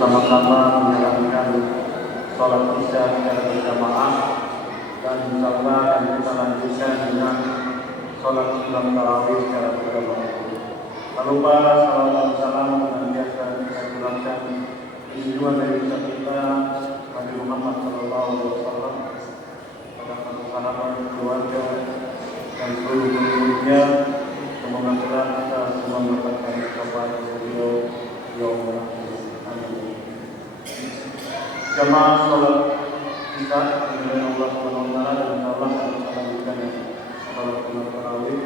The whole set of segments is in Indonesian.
sama-sama menjalankan sholat isya secara berjamaah, dan insyaallah akan kita lanjutkan dengan sholat sunat tarawih secara berjamaah. Tak lupa salawat dan salam senantiasa kita curahkan junjungan dari kita Nabi Muhammad SAW pada sahabat, keluarga dan seluruh pengikutnya. Semoga kita semua mendapatkan kepada beliau yaumul akhir. Amin. Jamaah sholat isya dengan Allah SWT, dan insyaallah akan kita lanjutkan sholat sunat tarawih.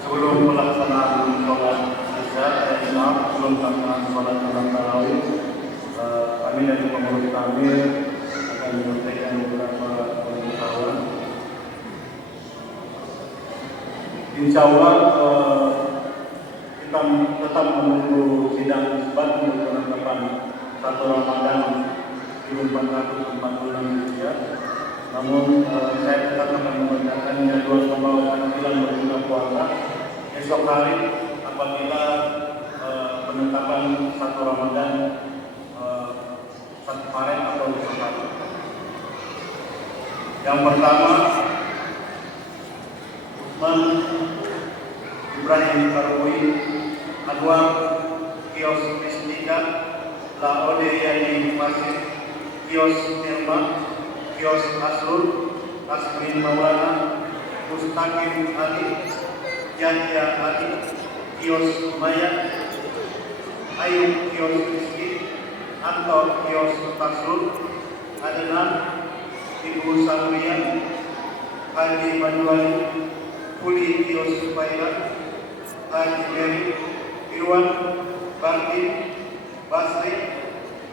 Sebelum pelaksanaan sholat isya, sebelum pelaksanaan sholat sunat tarawih, kami dari pengurus takmir akan menyampaikan beberapa pengetahuan. Insyaallah kita tetap menunggu sidang isbat untuk penetapan 1 Ramadan 1446 Hijriah. Namun saya tetap akan membacakan jadwal pembawaan tampilan berbuka puasa esok hari apabila penetapan 1 Ramadan 1 Maret atau besok hari. Yang pertama, Usman Ibrahim Karui, Anwar Kios Mistika, Laode Yani Masjid, Kios Irma, Kios Asrul, Asmin Maulana, Mustaqim Ali, Yahya Ali, Kios Maya, Ayub Kios Rizki, Anto Kios Tasrul, Adnan, Ibu Salwiya, Haji Manuali, Kuli Kios Supairan, Haji Beri, Irwan, Bakti, Basri,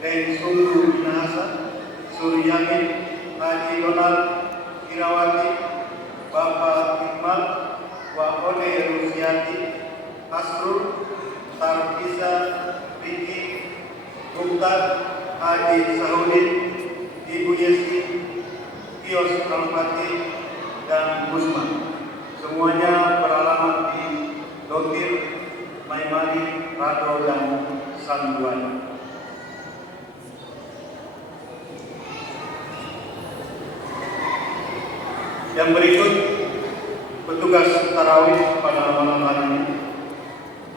dan Sungguh Binasa, Suryamin, Haji Donald, Irawati, Bapak Iqbal, Wahode Rusiati, Asrul, Tarkisa, Riki, Mukhtar, Haji Sahudin, Ibu Yesi, Kios Al-Fatih, dan Gusman. Semuanya beralamat di Dokir, Maimani, Rado, dan Sanduan. Yang berikut petugas tarawih pada malam hari ini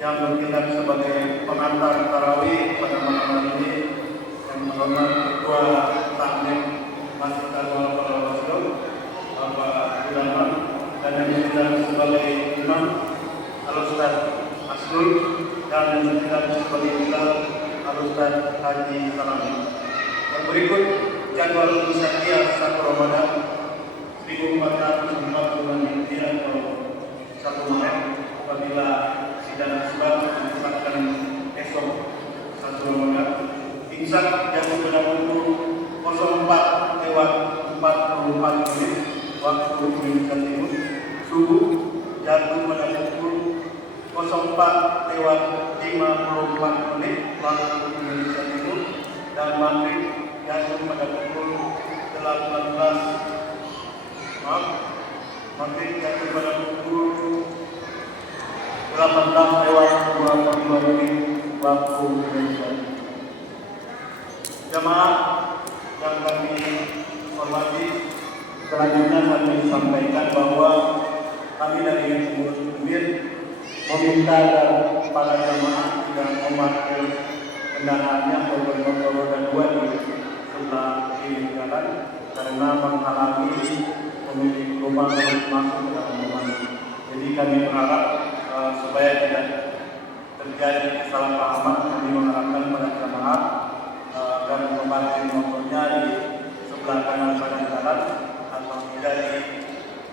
yang bertindak sebagai pengantar tarawih pada malam hari ini, yang menghormat Ketua Takmir Masjid Al-Wasdul Bapak Ulama, dan yang bertindak sebagai imam Al-Ustaz Asrul, dan yang bertindak sebagai imam Al-Ustaz Haji Salami. Yang berikut jadwal Isya 1 Ramadan 1446 Hijriah atau 1 Maret apabila sidang isbat ditetapkan esok 1 Ramadan. Imsak jatuh pada pukul 04.44 waktu Indonesia Timur. Subuh jatuh pada pukul 04.54 waktu Indonesia Timur, dan maghrib jatuh pada pukul 18 pada pukul 18.22 waktu Indonesia. Jamaah yang kami hormati, selanjutnya kami sampaikan bahwa kami dari pengurus takmir meminta para jamaah tidak memakai kendaraannya atau bermotor roda 2 di sebelah kiri jalan karena menghalangi pemilik rumah untuk masuk ke dalam rumah. Jadi kami berharap supaya tidak terjadi kesalahpahaman, kami mengharapkan pada jamaah agar memarkir motornya di sebelah kanan jalan atau tidak di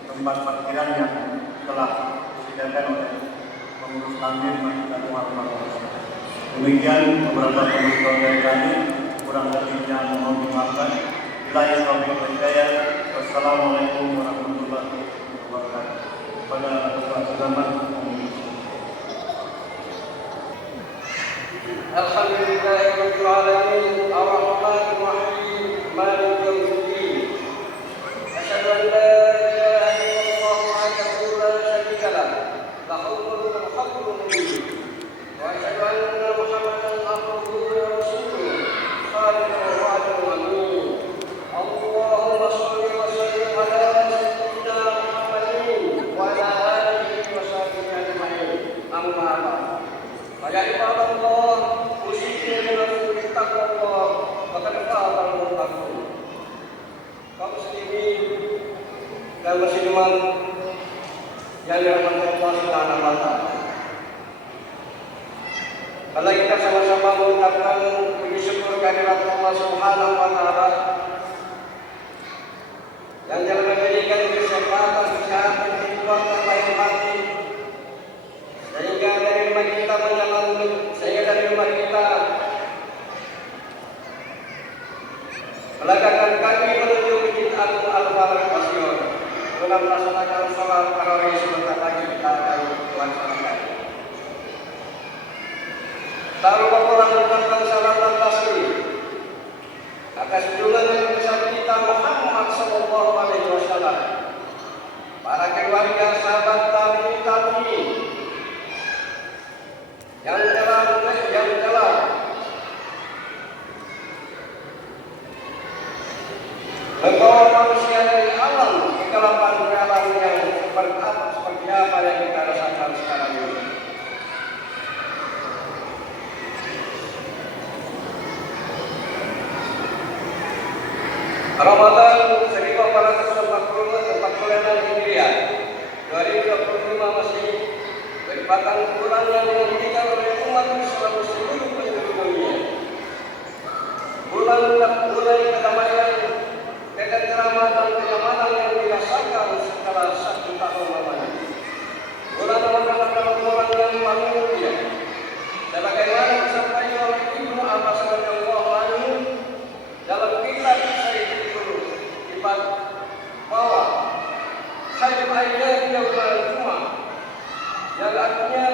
tempat parkiran yang telah disediakan oleh pengurus takmir Masjid Al-Wasdul. Demikian beberapa pemberitahuan dari kami, kurang lebihnya mohon dimaafkan. Billahi taufiq wal hidayah. Wassalamualaikum warahmatullahi wabarakatuh. Pada kesempatan Alhamdulillahirabbil alamin, arrahmanir rahim, maliki yaumiddin. Asyhadu an la ilaha illallah wahdahu la syarika lah, lahul mulku wa lahul hamdu. Wa asyhadu anna Muhammadan abduhu umat yang dirahmati Allah Subhanahu wa taala. Mari kita sama-sama mengucapkan puji syukur kehadirat Allah Subhanahu wa taala yang telah memberikan kesehatan kehidupan lahir batin, sehingga dari rumah kita melangkahkan kaki menuju Masjid Agung Al-Falah Pasion guna melaksanakan sholat tarawih sebentar lagi kita akan laksanakan. Tak lupa pula mengucapkan salam dan taslim atas junjungan Nabi besar kita Muhammad sallallahu alaihi wasallam, para keluarga, sahabat, tabi'in yang telah membawa manusia dari alam kegelapan ke alam yang seperti apa yang kita rasakan sekarang ini. Ramadan 1446 Hijriah 2025 masih merupakan bulan yang dinantikan oleh umat Islam seluruh penjuru dunia. Bulan kedamaian, ketenteraman dan kenyamanan yang dirasakan setelah 1 tahun lamanya. Bulan Ramadan adalah bulan yang paling mulia, sebagaimana disampaikan oleh Ibnu Abbas radhiyallahu anhu dalam kitab Sifat bahwa Khair Ayyam Yaumul Jumat, yang artinya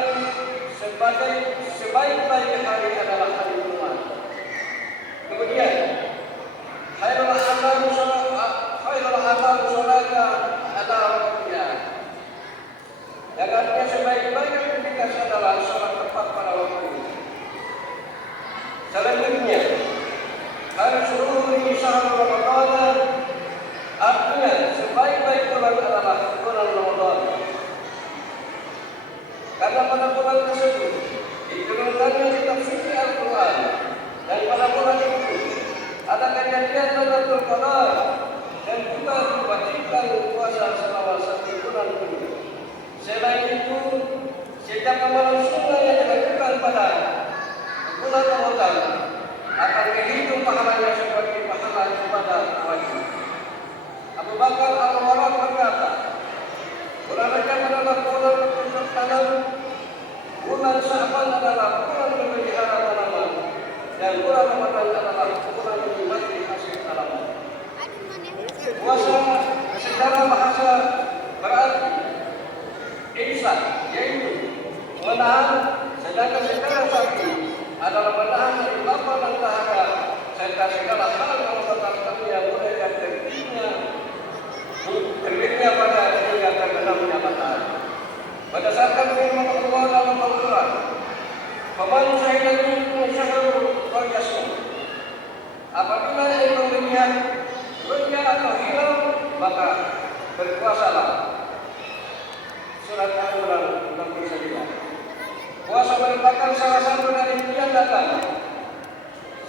sebaik-baik hari adalah hari Jumat. Kemudian Khairul Amal Salata adalah waktunya, yang artinya sebaik-baik aktivitas adalah sholat tepat pada waktunya. Selanjutnya hari Syuhuri Syahrul Ramadan, artinya sebaik-baik bulan adalah bulan Ramadan, karena pada bulan tersebut diturunkannya kitab suci Al-Quran, dan pada bulan itu ada kejadian Lailatul Qadar, dan juga diwajibkan puasa selama 1 bulan penuh. Selain itu, setiap amalan sunnah yang dilakukan pada bulan Ramadan akan dihitung pahalanya seperti pahala ibadah wajib. Abu Bakar Al-Warraq berkata, bulan Rajab adalah bulan bercocok tanam, bulan Sya'ban adalah bulan memelihara tanaman, dan bulan Ramadan adalah bulan menikmati hasil tanaman. Puasa secara bahasa berarti imsak, yaitu menahan, sedangkan secara syar'i adalah menahan dari lapar dan dahaga serta segala hal yang membatalkan yang boleh dan terbitnya pada hingga terbenamnya matahari. Berdasarkan firman Allah dalam Al-Quran, "Faman syahida minkum syahrul falyasum." Apabila engkau melihat ru'ya atau hilal, maka berpuasalah. Surat Al-Imran 69. Puasa merupakan salah satu dari tindakan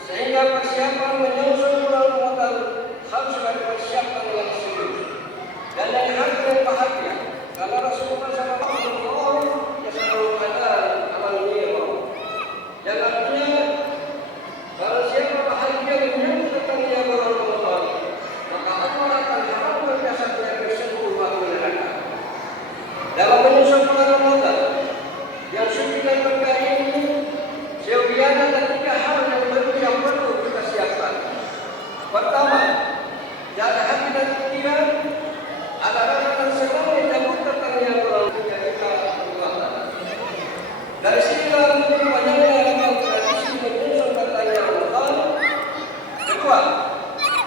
sehingga persiapan menyusun bulan Ramadan harus dipersiapkan dengan serius dan yang harus bahagia, karena Rasulullah SAW selalu ada amal niyah, yang artinya kalau siapa bahagia menyambut datangnya bulan Ramadan, maka Allah akan haramkan jasadnya bersembunyi bagi neraka. Dalam menyusun bulan Ramadan yang suci dan berkah ini, sebenarnya ada 3 hal yang perlu kita siapkan. Pertama, jaga hati dan pikiran, ada rasa dan senang menyambut datangnya bulan yang kita perbuatan. Dari sinilah menjadi banyaknya yang tradisi menyusun datangnya Ramadan. Kedua,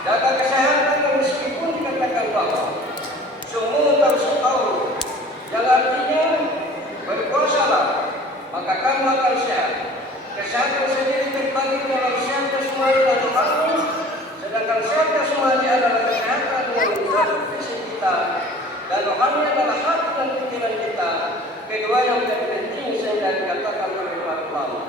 jaga kesehatan, dan meskipun dikatakan bahwa semua harus tahu, yang artinya berpuasalah, maka kamu akan sehat. Kesehatan sendiri terbagi dalam sehat jasmani dan rohani, sedangkan sehat jasmani adalah kesehatan yang menjadi fisik kita, dan rohani adalah hati dan pikiran kita. Kedua yang menjadi penting sehingga dikatakan oleh para ulama,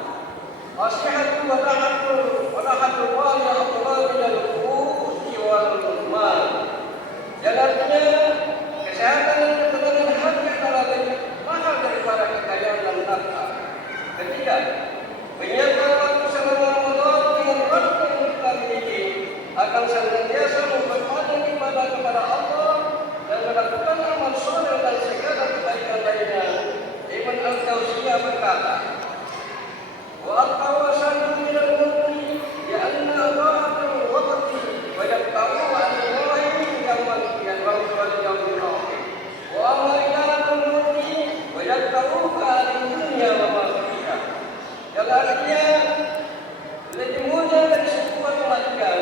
"As-sihhatu wa rahatul wali afdal min al-quwwati wal mal." Yang artinya Kesehatan dan ketenangan hati adalah lebih mahal daripada kekayaan dan harta. Ketiga, menyiapkan waktu selama Ramadan dengan waktu yang kita miliki akan senantiasa memperbanyak ibadah kepada Allah dan melakukan amal soleh dan segala kebaikan lainnya. Ibn Al-Tausiyah berkata, wa al-tawasadu minal mu'mini ya'anna Allahul waqti wa yabta'u al-mu'ayyin yawman yawman wal yawmin akhir wa amarilatul mu'mini wa yabta'u al-dunya wa ma fiha. Yang artinya lebih mudah dari sebuah kematian,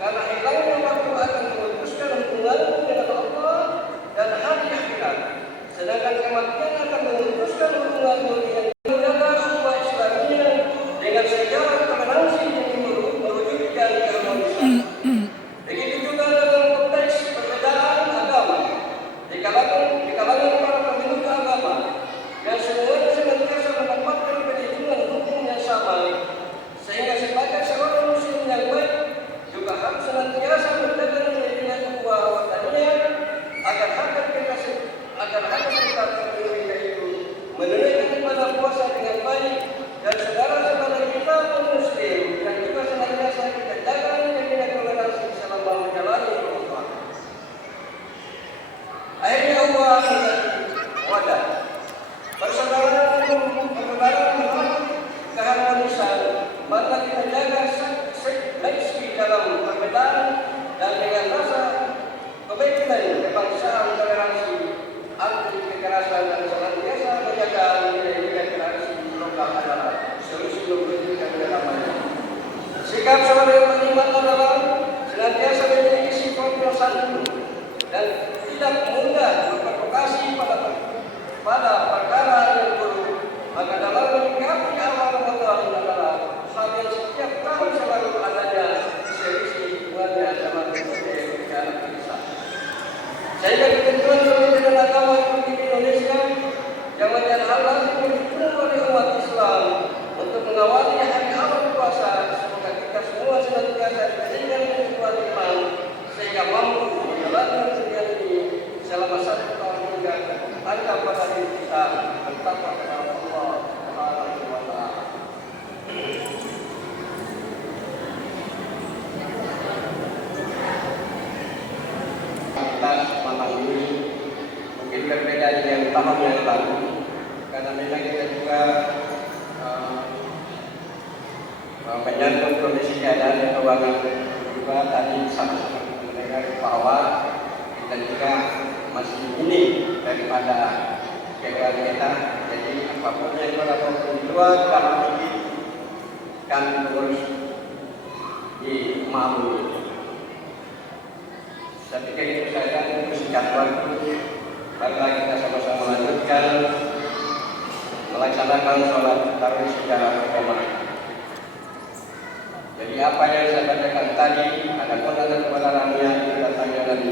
karena hilangnya waktu akan memutuskan hubunganmu dengan Allah dan hari akhirat. Sedangkan kematian akan memutuskan hubunganmu dengan agama Islamnya dengan segala toleransi yang mewujudkan keharmonisan. Begitu juga dalam konteks perbedaan agama di kalangan para pemeluk agama, dan semuanya senantiasa mendapatkan perlindungan hukum yang sama, sehingga sebagai seorang muslim yang baik juga harus senantiasa menjaga nilai-nilai ukhuwah wataniyah agar hak kita yaitu menunaikan ibadah puasa dengan baik, dan saudara-saudara kita non muslim yang juga senantiasa kita jaga nilai-nilai toleransi selama menjalani Ramadan. Akhirnya Allah wadah persaudaraan keharmonisan, maka kita jaga seleksi dalam perbedaan dan dengan rasa kebaikan kebangsaan, toleransi, anti kekerasan, dan senantiasa menjaga nilai-nilai toleransi lokal adalah solusi mewujudkan kedamaian. Sikap seorang beriman adalah senantiasa memiliki sifat yang santun dan tidak mudah berprovokasi pada perkara yang buruk. Maka dalam menyikapi awal Ramadan adalah hal yang setiap tahun selalu adanya selisih hubungannya dalam berbagai kisah. Sehingga ketentuan Kementerian Agama Republik Indonesia yang menjadi hal lazim didukung oleh umat Islam untuk mengawali hari awal puasa, semoga kita semua senantiasa diberikan kekuatan iman sehingga mampu menjalani kegiatan ini selama 1 tahun hingga akhir pada diri kita bertakwa kepada Allah Subhanahu wa Ta'ala. Malam ini mungkin berbeda dengan tahun yang lalu, karena memang kita juga menyambut kondisi keadaan keuangan juga tadi sama-sama mendengar bahwa kita juga masih minim daripada keuangan kita. Jadi apapun yang berlaku di luar dalam ini kami harus dimaklumi. Tapi itu saya singkat waktu, maka kita sama-sama lanjutkan melaksanakan sholat tarawih secara berjamaah. Jadi apa yang saya bacakan tadi, adapun ada kebenarannya itu datangnya dari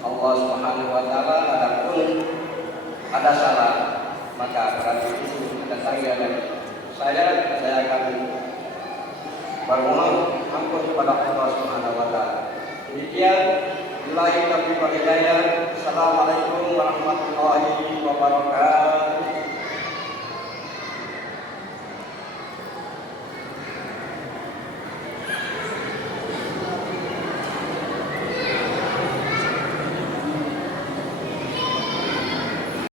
Allah Subhanahu wa Ta'ala. Adapun ada salah, maka berarti itu datangnya dari saya akan bermohon ampun kepada Allah Subhanahu wa Ta'ala. Demikian. Billahi taufiq wal hidayah. Assalamualaikum warahmatullahi wabarakatuh.